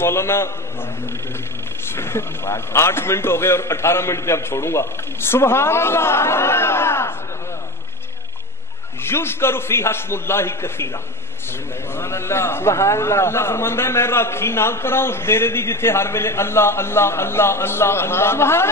مولانا 8 minute ہو گئے اور 18 minute پہ اب چھوڑوں گا. سبحان اللہ. یذکر فیہا اسم اللہ کثیرا. سبحان اللہ. اللہ فرماندا ہے میں راکھی نہ کراں اس ڈیرے دی جتھے ہر ویلے اللہ اللہ اللہ اللہ اللہ سبحان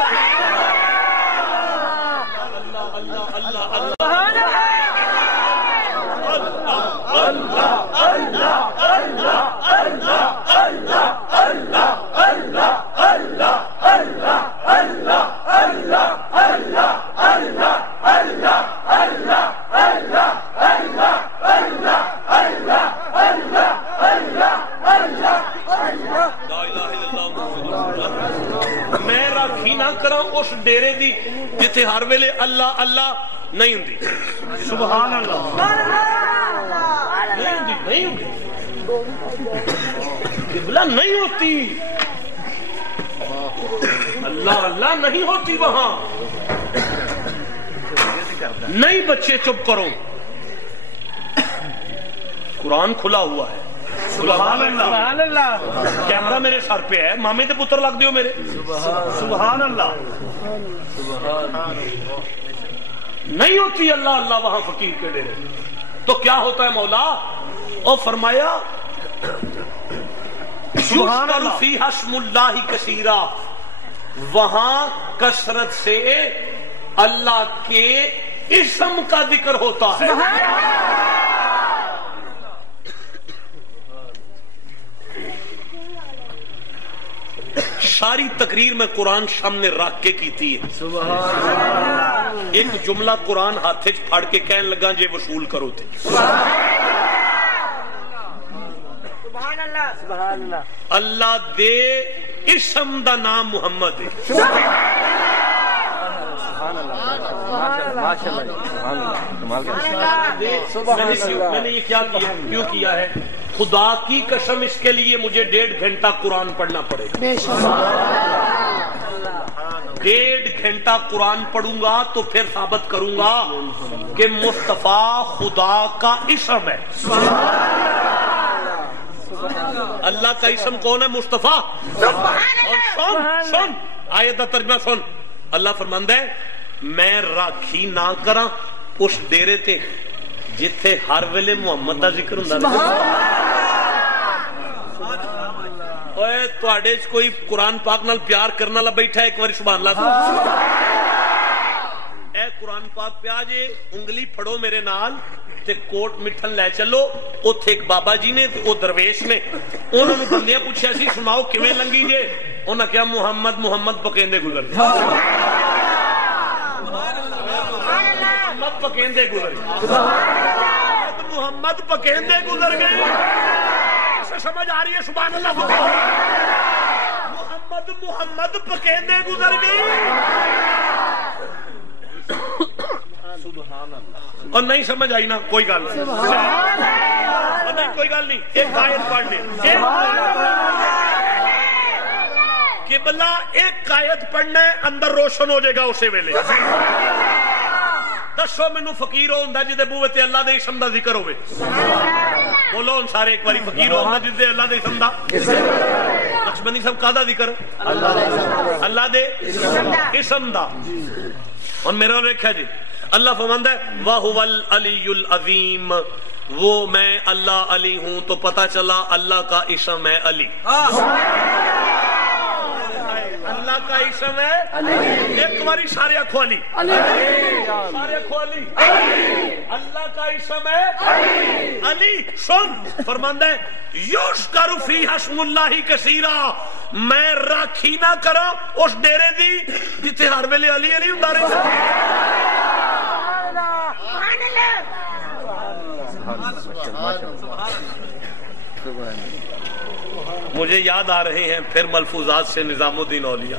اس ڈیرے دی جتھے ہر ویلے اللہ اللہ نہیں ہوندی. سبحان اللہ. نہیں ہوندی قبلہ نہیں ہوتی. اللہ اللہ نہیں ہوتی وہاں. نہیں بچے چپ کرو, قرآن کھلا ہوا ہے. سبحان اللہ. کیمرہ میرے سر پہ ہے, مامے تے پتر لگ دیو میرے. سبحان اللہ. نہیں ہوتی اللہ اللہ وہاں فقیر کے ڈیرے. تو کیا ہوتا ہے مولا؟ اور فرمایا یذکر فیہا اسم اللہ کثیرا, وہاں کثرت سے اللہ کے اسم کا ذکر ہوتا ہے. ساری تقریر میں قرآن سامنے رکھ کے کی تھی. ایک جملہ قرآن ہاتھ پھڑ کے کہنے لگا جے وصول کرو تھے. اللہ دے اسم دا نام محمد ہے. میں نے یہ کیا کیا, کیوں کیا ہے؟ خدا کی قسم اس کے لیے مجھے 1.5 گھنٹہ قرآن پڑھنا پڑے گا. 1.5 گھنٹہ قرآن پڑھوں گا تو پھر ثابت کروں گا کہ مصطفیٰ خدا کا اسم ہے. اللہ کا اسم کون ہے؟ مصطفیٰ. سن آیت کا ترجمہ سن. اللہ فرماندا ہے میں راکھی نہ کراں اس ڈیرے تے جتھے ہر ویلے محمد دا ذکر ہوندا رہے. اوے تواڈے وچ کوئی قرآن پاک نال پیار کرن والا بیٹھا ہے؟ ایک بار سبحان اللہ. اے قرآن پاک پہ آ جے, انگلی پھڑو میرے نال تے کوٹ مٹھن لے چلو. اوتھے ایک بابا جی نے, او درویش نے, انہوں نے بندیاں پوچھیا سی سناؤ کیویں لنگی جے؟ انہاں کہا محمد محمد پکیندے گزر گئے. محمد پکیندے گزر گئے. محمد پکیندے گزر گئے. سمجھ آ رہی ہے؟ سبحان اللہ. محمد محمد پکیندے گزر گئے. اور نہیں سمجھ آئی نا, کوئی گل نہیں, کوئی گل نہیں. ایک آیت پڑھ لیں قبلہ, ایک آیت پڑھنا ہے اندر روشن ہو جائے گا اسی ویلے. دسو مینوں فقیر ہوندا جدے بوے تے اللہ دے اسم دا ذکر ہوے؟ بولو ہن سارے ایک باری. فقیر ہوندا جدے اللہ دے اسم دا. لکشمنی صاحب کادا ذکر؟ اللہ دے اسم دا. اور میرا دیکھا جی اللہ فرماندا ہے وَهُوَ الْعَلِيُّ الْعَظِيمُ, وہ میں اللہ علی ہوں. تو پتا چلا اللہ کا اسم ہے علی. اللہ کا اسم ہے علی. ایک باری سارے آنکھوں علی, سارے آنکھوں علی. اللہ کا اسم ہے علی. سن فرماندا ہے یذکر فیہا اسم اللہ کثیرا, میں راکھی نہ کرا اس ڈیرے دی جتھے ہر ویلے علی علی ہوندا رہے. مجھے یاد آ رہے ہیں پھر ملفوظات سے نظام الدین اولیاء.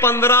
15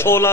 16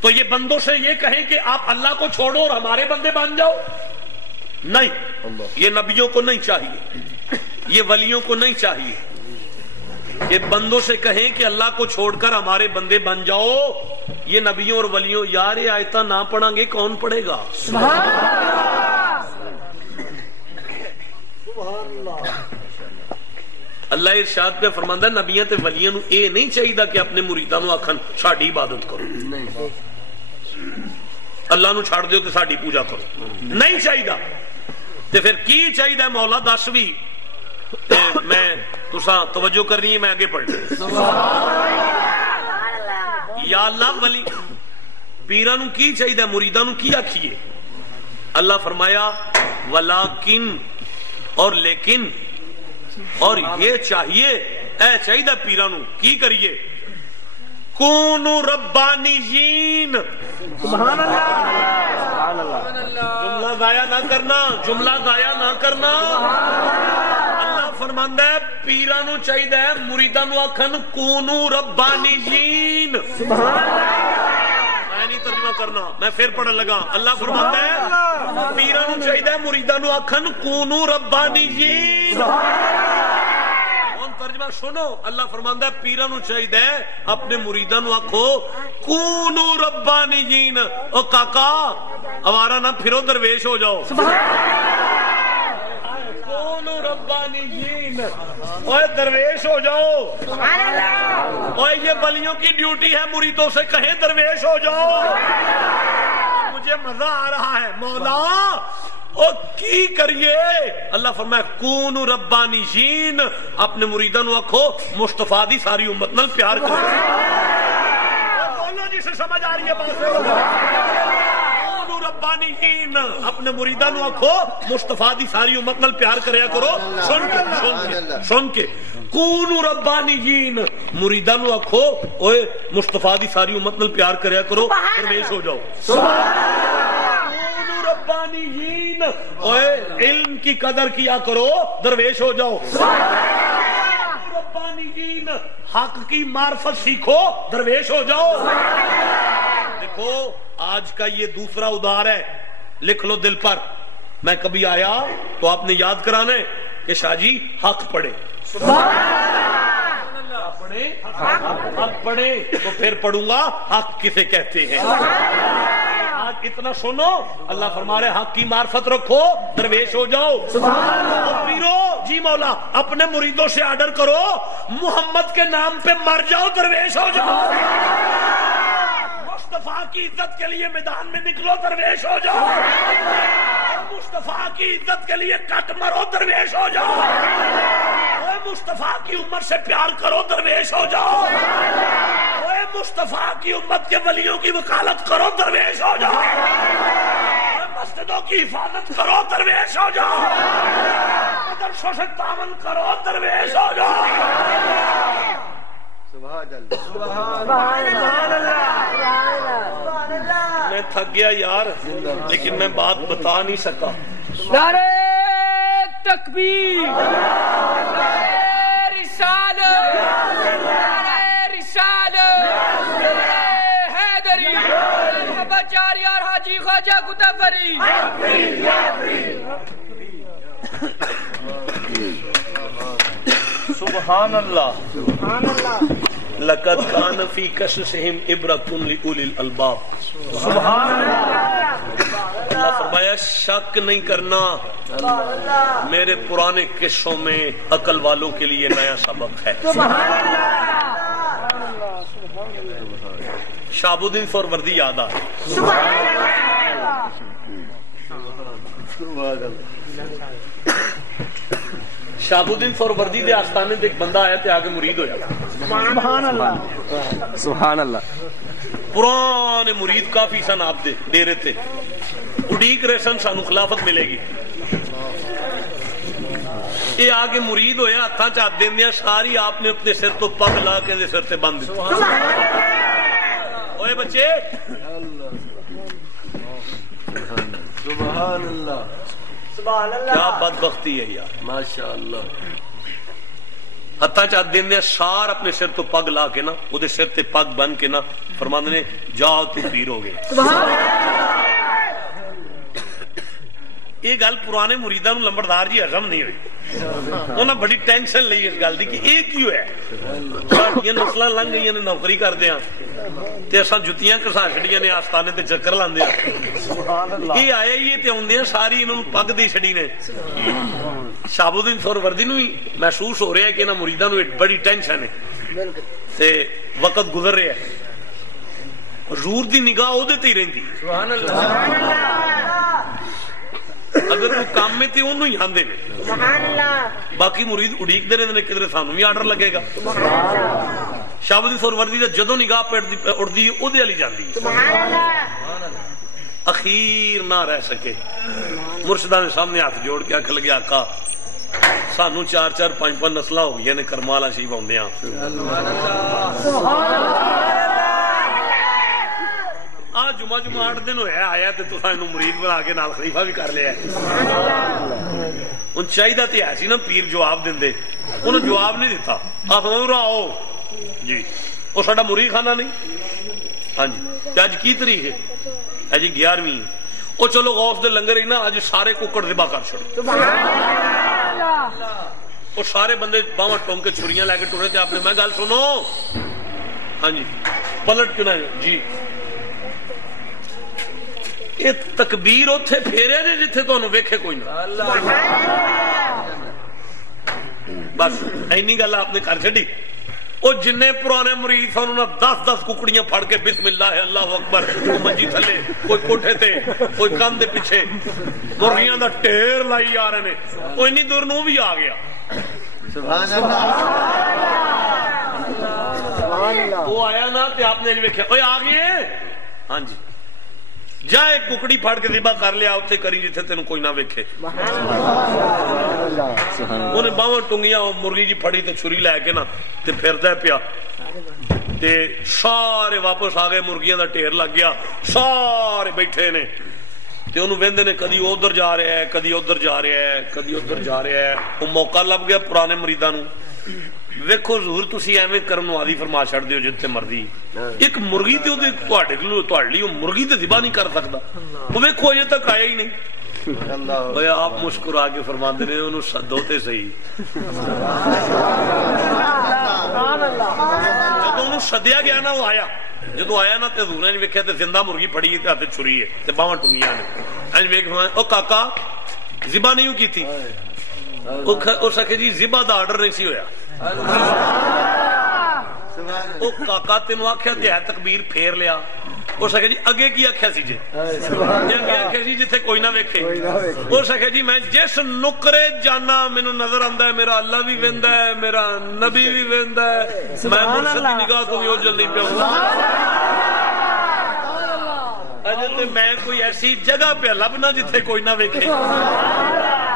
تو یہ بندوں سے یہ کہیں کہ آپ اللہ کو چھوڑو اور ہمارے بندے بن جاؤ؟ نہیں، یہ نبیوں کو نہیں چاہیے، یہ ولیوں کو نہیں چاہیے کہ بندوں سے کہیں کہ اللہ کو چھوڑ کر ہمارے بندے بن جاؤ۔ یہ نبیوں اور ولیوں، یار یہ آیتاں نہ پڑھیں گے کون پڑھے گا؟ اللہ ارشاد پہ فرماندا ہے نبیاں تے ولیاں نو اے نہیں چاہیے کہ اپنے مریداں نو آکھن ساڈی عبادت کرو، اللہ نو چھڑ دیو تے ساڈی پوجا کرو، نہیں چاہیے۔ تے پھر کی چاہیے؟ مولا دس بھی، میں تساں توجہ کرنی ہے، میں آگے پڑھ یا اللہ ولی پیراں نو کی چاہیے، مریداں نو کی آکھیے؟ اللہ فرمایا ولیکن، اور لیکن، اور یہ چاہیے، اے چاہیے پیراں نو کی کریے؟ کونوا ربانیین، سبحان اللہ، جملہ ضائع نہ کرنا، جملہ ضائع نہ کرنا۔ اللہ فرماندا ہے پیراں نو چاہیے مریداں نو آکھن کونوا ربانیین، میں نہیں ترجمہ کرنا، میں پھر پڑھن لگا۔ اللہ فرماندا ہے پیراں نو چاہیے مریداں نو آکھن کونوا ربانیین۔ ترجمہ سنو، اللہ فرماندا ہے پیراں نو چاہیے اپنے مریداں نو آکھو کونوا ربانیین، او کاکا اوارا نہ پھرو، درویش ہو جاؤ۔ کونوا ربانیین، اوے درویش ہو جاؤ۔ اوے یہ ولیوں کی ڈیوٹی ہے مریدوں سے کہیں درویش ہو جاؤ۔ مجھے مزہ آ رہا ہے، مولا او کی کریے؟ اللہ فرمایا کونوا ربانیین، اپنے مریداں نو آکھو مصطفیٰ دی ساری امت نال پیار کرو۔ بولو جی سے سمجھ آ رہی ہے بات؟ کونوا ربانیین، اپنے مریداں نو آکھو مصطفیٰ دی ساری امت نال پیار کریا کرو۔ سن کے کونوا ربانیین، مریداں نو آکھو اوے مصطفیٰ دی ساری امت نال پیار کریا کرو، درویش ہو جاؤ۔ ربانیین، اوے علم کی قدر کیا کرو، درویش ہو جاؤ۔ ربانیین، حق کی معرفت سیکھو، درویش ہو جاؤ۔ دیکھو آج کا یہ دوسرا ادار ہے، لکھ لو دل پر۔ میں کبھی آیا تو آپ نے یاد کرانا ہے کہ شاہ جی حق پڑھے، حق پڑھے تو پھر پڑھوں گا حق کسے کہتے ہیں۔ اتنا سنو، اللہ فرما رہے حق کی معرفت رکھو، درویش ہو جاؤ۔ پیرو جی مولا اپنے مریدوں سے آرڈر کرو محمد کے نام پہ مر جاؤ، درویش ہو جاؤ۔ مصطفیٰ کی عزت کے لیے میدان میں نکلو، درویش ہو جاؤ۔ مصطفیٰ کی عزت کے لیے کٹ مرو، درویش ہو جاؤ۔ مصطفیٰ کی امت سے پیار کرو، درویش ہو جاؤ۔ مصطفیٰ کی امت کے ولیوں کی وکالت کرو، درویش ہو جاؤ۔ مسجدوں کی حفاظت کرو، درویش ہو جاؤ۔ مدرسوں سے تعاون کرو، درویش ہو جاؤ۔ میں تھک گیا یار، لیکن میں بات بتا نہیں سکا۔ نعرہ تکبیر، نعرہ رسالت، نعرہ رسالت، نعرہ حیدری، محمد چاریار حاجی خواجہ کتفری۔ سبحان اللہ، سبحان اللہ۔ لقد کان فی قصصہم عبرۃ لأولی الالباب۔ سبحان اللہ۔ اللہ فرمایا شک نہیں کرنا، میرے پرانے قصوں میں عقل والوں کے لیے نیا سبق ہے۔ شہاب الدین سہروردی یاد آ شہاب الدین سہروردی دے آستانے تے ایک بندہ آیا تے آگے مرید ہویا۔ سبحان اللہ، سبحان اللہ۔ پرانے مرید کافی سن آپ دے رہے تھے، اڈیق رہے سن سانو خلافت ملے گی۔ یہ آگے مرید ہویا، ہاتھاں چ ہاتھ دیندیاں ساری آپ نے اپنے سر تو پگ لا کے سر سے بند دی۔ اوے بچے، سبحان اللہ، کیا بدبختی ہے یار، ماشاء اللہ۔ ہاتھاں چ ہاتھ دیندے سار اپنے سر تو پگ لا کے نا وہ سر تے پگ بن کے نا فرماندے نے جاؤ تو پیر ہو گئے. یہ گل پرانے مریداں نوں لمبڑدار جی ہضم نہیں ہوئی. انہاں بڑی ٹینشن لئی اس گل دی کہ یہ کی ہویا ساڈیاں نسلاں لنگ گئیاں نے نوکری کردے ہاں تے اساں جُتیاں کسا چھڑیاں نے آستانے تے چکر لاندے ہاں. یہ آیا ہی تے اوندے ساری انہاں نوں پگ دی چھڑی نے. شہاب الدین سہروردی نوں ہی محسوس ہو رہا ہے کہ انہاں مریداں نوں بڑی ٹینشن ہے تے وقت گزر رہا ہے. حضور دی نگاہ اودے تے ہی رہندی. سبحان اللہ. اگر کوئی کام میں تے انہوں ہی آندے نے. باقی مرید اڑیک دے رہے نے کدھر سانوں بھی آرڈر لگے گا. شہاب الدین سہروردی جدوں نگاہ اڑدی اودے والی جاندی. اخیر نہ رہ سکے مرشداں نے سامنے ہاتھ جوڑ کے آکھ لگے آقا سانوں 4-4 5-5 نسلاں ہو گئی نے کرمالا شریف آوندے ہاں. جمعہ 8 دن ہویا آیا تے تساں اینوں مرید بنا کے نال خلیفہ بھی کر لیا. ہن چاہیدا تے ہے سی نا پیر جواب دیندے. انہوں جواب نہیں دیتا. آخر آؤ جی وہ ساڈا مرید خانہ نہیں. ہاں جی تے اج کی تاریخ ہے جی 11ویں. وہ چلو غوث دے لنگر ہی نا اج سارے ککڑ ذبح کر چھڑے. وہ سارے بندے باواں ٹونگ کے چھریاں لے کے ٹرے تے آپ نے میں گل سنو. ہاں جی پلٹ کیوں نہ جی یہ تکبیر اتنے پھیرے نے جتھے تمہیں ویکھے کوئی نہ. بس اینی گل آپ نے کر چڈی. وہ جن پرانے مریض سن 10-10 ککڑیاں پھڑ کے بسم اللہ اللہ اکبر کوئی منجی تھلے کوئی کوٹھے تے کوئی کان دے پیچھے مرغیاں دا ٹھیر لائی آ رہے نے. وہ اینی دور نو بھی آ گیا. وہ آیا نا تے آپ نے ویکھیا اوے آ گئے. ہاں جی جا ایک ککڑی پھڑ کے ذبح کر لیا اتنے کری جتھے تینوں کوئی نہ ویکھے. انہیں باواں ٹنگیاں مرغی جی پھڑی تے چھری لے کے نا تے پھردا پیا تے سارے واپس آ گئے. مرغیاں دا ٹھیر لگ گیا. سارے بیٹھے نے تے انہوں ویندے نے کدی ادھر جا رہا ہے کدی ادھر جا رہا ہے کدی ادھر جا رہا ہے. وہ موقع لب گیا پرانے مریداں نوں. ویکھو حضور تسی ایویں کرن عادی فرما چھڑ دیو جتھے مرضی. ایک مرغی تے اودے تواڈے لئی مرغی تے ذبح نہیں کر سکدا. وہ ویکھو اجے تک آیا ہی نہیں. اوے آپ مسکرا کے فرماندے نے انہوں سدو تے صحیح. جدوں انہوں سدیا گیا نا وہ آیا. جدوں آیا نا تے حضور نے ویکھیا تے زندہ مرغی پھڑی ہے تے ہاتھ چھری ہے تے باواں ٹنگیاں نے. اج ویکھ او کاکا ذبح نہیں کیتی. اس آخیا جی ذبح دا آرڈر نہیں سی ہویا. وہ کاکا تینوں آخیا تے ہے تکبیر پھیر لیا. اس آخیا جی اگے کی آخیا سی جی اگے آخیا سی جتھے کوئی نہ ویکھے. اس آخیا جی میں جس نکرے جانا مینوں نظر آندا ہے میرا اللہ بھی ویندا ہے میرا نبی بھی ویندا ہے. میں مرشد دی نگاہ تو بھی اوجل نہیں پیا. اجے تے میں کوئی ایسی جگہ پہ لبنا جتھے کوئی نہ ویکھے.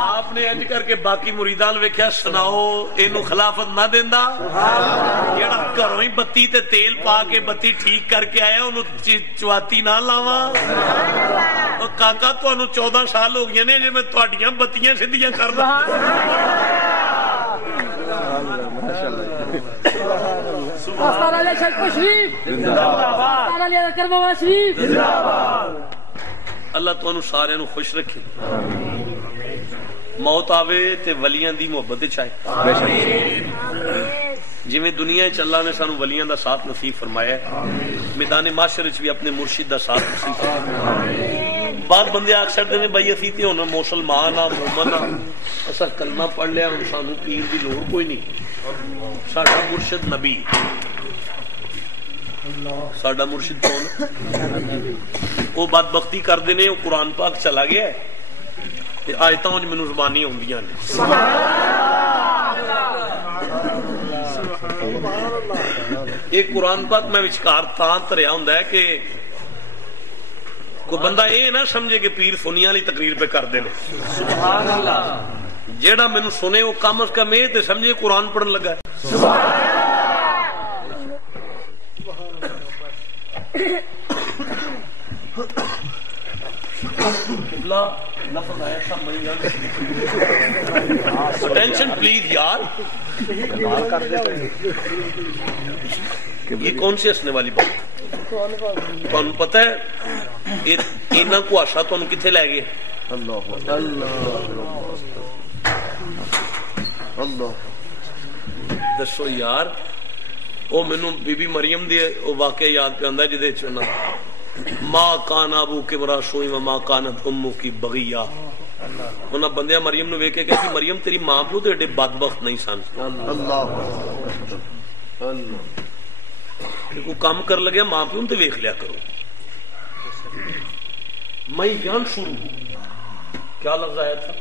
آپ نے انج کر کے باقی مریدان ویکھیا سناؤ اینو خلافت نہ دیندا جیڑا گھروں ہی بتی تے تیل پا کے بتی ٹھیک کر کے آیا اونوں چواتی نہ لاواں. او کاکا تانوں 14 سال ہو گئے نے جے میں تہاڈیاں بتیاں سیدھیاں کردا. استاد علی شیخ شریف زندہ باد. استاد علی کرموا شریف زندہ باد. اللہ تانوں سارے نوں خوش رکھے. موت آوے تے ولیاں دی محبت وچ آئے. جویں دنیا وچ اللہ نے سانوں ولیاں دا ساتھ نصیب فرمایا ہے میدان معاشر وچ بھی اپنے مرشد دا ساتھ نصیب فرمایا. بعد بندے آکھ سکدے نے بھائی اسی تے ہن مسلمان ہاں مومن ہاں اساں کلمہ پڑھ لیا ہن سانوں پیر دی لوڑ کوئی نہیں. ساڈا مرشد نبی. ساڈا مرشد کون؟ وہ بدبختی کردے نے وہ قرآن پاک چلا گیا ہے آیتاں وچ مینوں زبانی ہوندیاں نے. ایک قرآن پاک میں وچکار تاں تریا ہوندا ہے کہ کوئی بندہ یہ نہ سمجھے کہ پیر سنیاں والی تقریر پہ کردے نے. سبحان اللہ. جیڑا مینوں سنے وہ کم از کم یہ تے سمجھے قرآن پڑھن لگا ہے. اللہ لفظ آیا تھا مریم. اٹینشن پلیز یار, یہ کون سی ہسنے والی بات؟ تمہیں پتہ ہے انہاں کو آشا تمہیں کتنے لے گئے؟ اللہ دسو یار. او مینوں بی بی مریم دی واقعہ یاد پہ آندا جدے وچ ماں کان ابو کے مراشوئی و ماں کانت امو کی بغیہ. انہاں بندیاں مریم نو ویکھ کے کہ مریم تیری ماں پیو تے ایڈے بدبخت نہیں سن. اللہ کو کام کر لگیا ماں پیو تے ویکھ لیا کرو. میں جان شروع کیا لفظ آیا تھا؟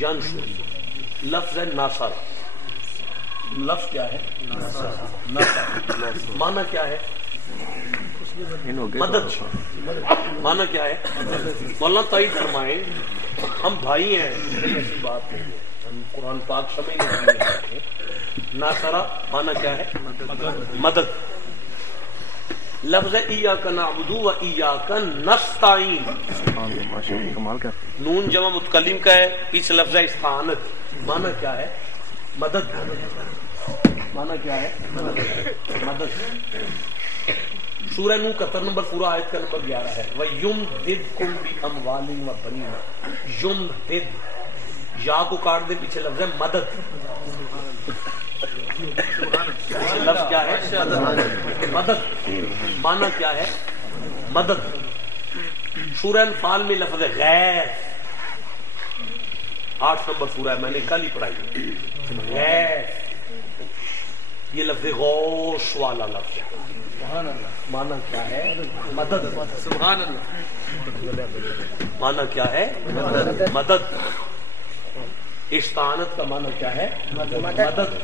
جان شروع لفظ ہے ناصر. لفظ کیا ہے؟ ناصر. معنی کیا ہے؟ مدد. معنی کیا ہے؟ مولانا تائید فرمائیں ہم بھائی ہیں, ایسی بات نہیں ہے, ہم قرآن پاک سمجھ نہیں. ناصرہ معنی کیا ہے؟ مدد. لفظ ہے ایاک نعبد و ایاک نستعین. نون جمع متکلم کا ہے, پیچھے لفظ ہے استعانت. معنی کیا ہے؟ مدد. معنی کیا ہے؟ مدد. سورہ نو 71 نمبر پورا آیت کا نمبر 11 ہے. وَيُمْدِدْكُمْ بِأَمْوَالٍ وَبَنِينَ. یمدد یا کو کاٹ دے, پیچھے لفظ ہے مدد. لفظ کیا ہے؟ مدد. معنی کیا ہے؟ مدد. سورہ انفال میں لفظ ہے غیر. 8 نمبر سورہ ہے, میں نے کل ہی پڑھائی. غیر یہ لفظ غوث والا لفظ ہے. معنی کیا ہے؟ مدد. سبحان اللہ. معنی کیا ہے؟ مدد. استعانت کا معنی کیا ہے؟ مدد.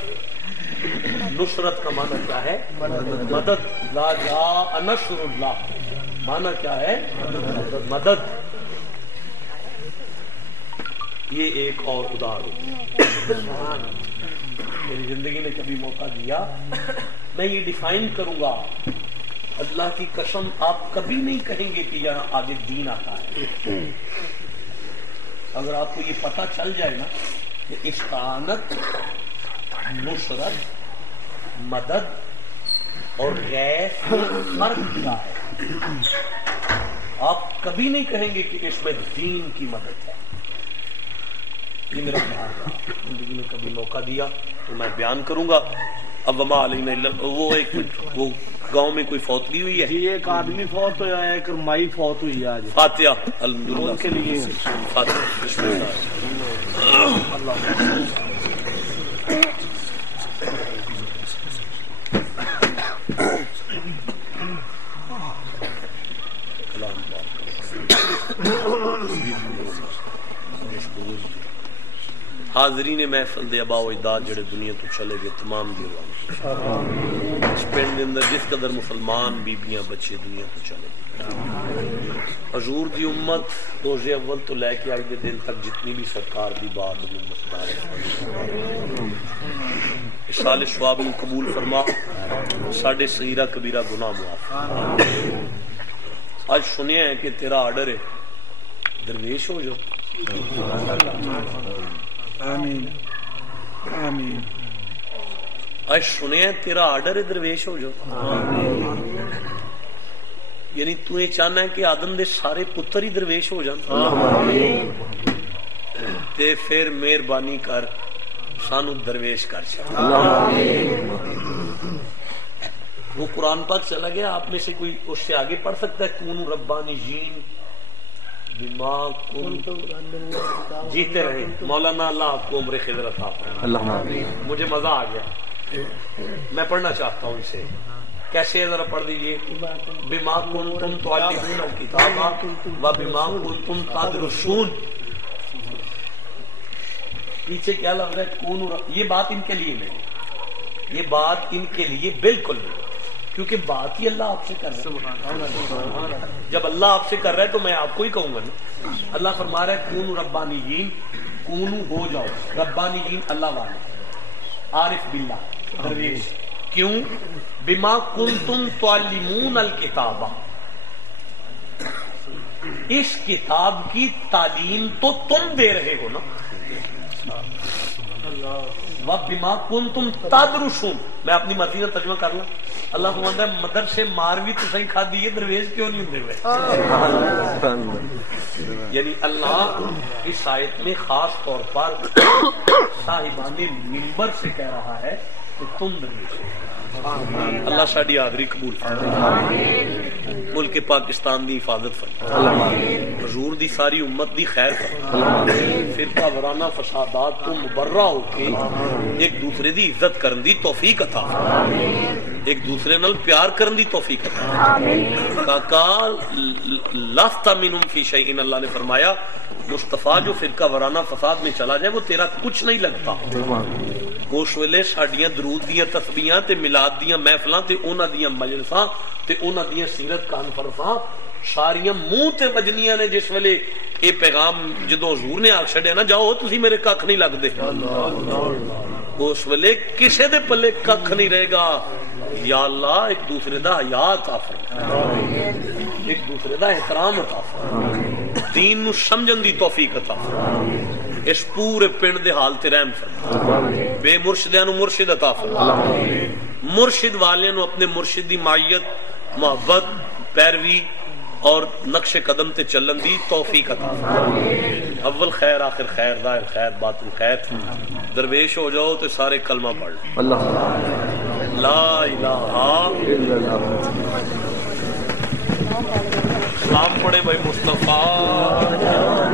نصرت کا معنی کیا ہے؟ مدد. لا جاء نصر اللہ. معنی کیا ہے؟ مدد. یہ ایک اور اداروں میری زندگی نے کبھی موقع دیا میں یہ ڈیفائن کروں گا. اللہ کی قسم آپ کبھی نہیں کہیں گے کہ یہاں آگے دین آتا ہے. اگر آپ کو یہ پتہ چل جائے نا کہ استعانت, نصرت, مدد اور غیث فرق کیا ہے, آپ کبھی نہیں کہیں گے کہ اس میں دین کی مدد ہے. یہ میرا بیان ہے. زندگی میں کبھی موقع دیا تو میں بیان کروں گا. اب وما علینا الا وہ ایک وہ گاؤں میں کوئی فوتگی ہوئی ہے جی, ایک آدمی فوت ہوا ہے, ایک مائی فوت ہوئی ہے آج. فاتحہ الحمدللہ کے لیے فاتحہ. بسم اللہ. حاضرین محفل دے ابا و اجداد جڑے دنیا تو چلے گئے تمام دی اس پنڈ دے اندر جس قدر مسلمان بیبیاں بچے دنیا تو چلے گئے. حضور دی امت روزے اول تو لے کے آج دے دن تک جتنی بھی سرکار دی بات مقدار سال ثواب قبول فرما, ساڈے صغیرہ کبیرہ گناہ معاف. آج سنیا ہے کہ تیرا آرڈر ہے درویش ہو جاؤ. آمین آمین. آج سنیا تیرا آرڈر ہے درویش ہو جاؤ. یعنی تو یہ چاہنا ہے کہ آدم دے سارے پتر ہی درویش ہو جان. تے پھر مہربانی کر سانو درویش کر چاہ. وہ قرآن پاک چلا گیا, آپ میں سے کوئی اس سے آگے پڑھ سکتا ہے؟ کونوا ربانیین بما کنتم جیتے رہے. مولانا اللہ آپ کو عمر خضر عطا فرمائے. مجھے مزہ آ گیا, میں پڑھنا چاہتا ہوں اسے. کیسے ہے ذرا پڑھ دیجئے. بما کنتم تعلمون الکتاب و بما کنتم تدرسون. پیچھے کیا لفظ ہے؟ یہ بات ان کے لیے نہیں, یہ بات ان کے لیے بالکل نہیں, کیونکہ بات ہی اللہ آپ سے کر رہا ہے. جب اللہ آپ سے کر رہا ہے تو میں آپ کو ہی کہوں گا نا. اللہ فرما رہا ہے کونوا ربانیین, کونو ہو جاؤ ربانیین اللہ والے, عارف باللہ درویش. کیوں؟ بما کنتم تعلمون الکتاب, اس کتاب کی تعلیم تو تم دے رہے ہو نا. وَبِمَا كُنْتُمْ تَدْرُسُونَ. میں اپنی مرضی کا ترجمہ کر لوں. اللہ فرماتا ہے مدرسے مار بھی تو صحیح کھا دیے درویش کیوں نہیں ہوتے ہوئے. یعنی اللہ اس آیت میں خاص طور پر صاحبان منبر سے کہہ رہا ہے کہ تم درویش. اللہ ساڈی حاضری قبول فرمائے. ملک پاکستان دی حفاظت فرمائے. حضور دی ساری امت دی خیر فرمائے. فرقہ وارانہ فسادات تو مبرہ ہو کے ایک دوسرے دی عزت کرن دی توفیق عطا فرمائے. ایک دوسرے نال پیار کرن دی توفیق عطا فرمائے. کاکا لست منہم فی شیء. اللہ نے فرمایا مصطفیٰ جو فرقہ وارانہ فساد میں چلا جائے وہ تیرا کچھ نہیں لگتا. اس ویلے ساڈیاں درود دیاں تسبیحاں تے میلاد دیاں محفلاں تے انہاں دیاں مجلساں تے انہاں دیاں سیرت کانفرنساں ساریاں منہ تے وجنیاں نے. جس ویلے یہ پیغام جدوں حضور نے آکھ چھڈیا نا جاؤ تسی میرے ککھ نہیں لگدے, اس ویلے کسے دے پلے ککھ نہیں رہے گا. یا اللہ ایک دوسرے دا حیا عطا فرما, ایک دوسرے دا احترام عطا فرما, دین نو سمجھن دی توفیق عطا فرما. اس پورے پنڈ دے حال تے رحم فرما. بے مرشدیاں نو مرشد عطا فرما. مرشد والیاں نو اپنے مرشد دی معیت محبت پیروی اور نقش قدم تے چلن دی توفیق عطا فرما. اول خیر آخر خیر ظاہر خیر باطن خیر. درویش ہو جاؤ تے سارے کلمہ پڑھ اللہ لا الہ الا اللہ. سلام پڑھے بھائی مصطفیٰ.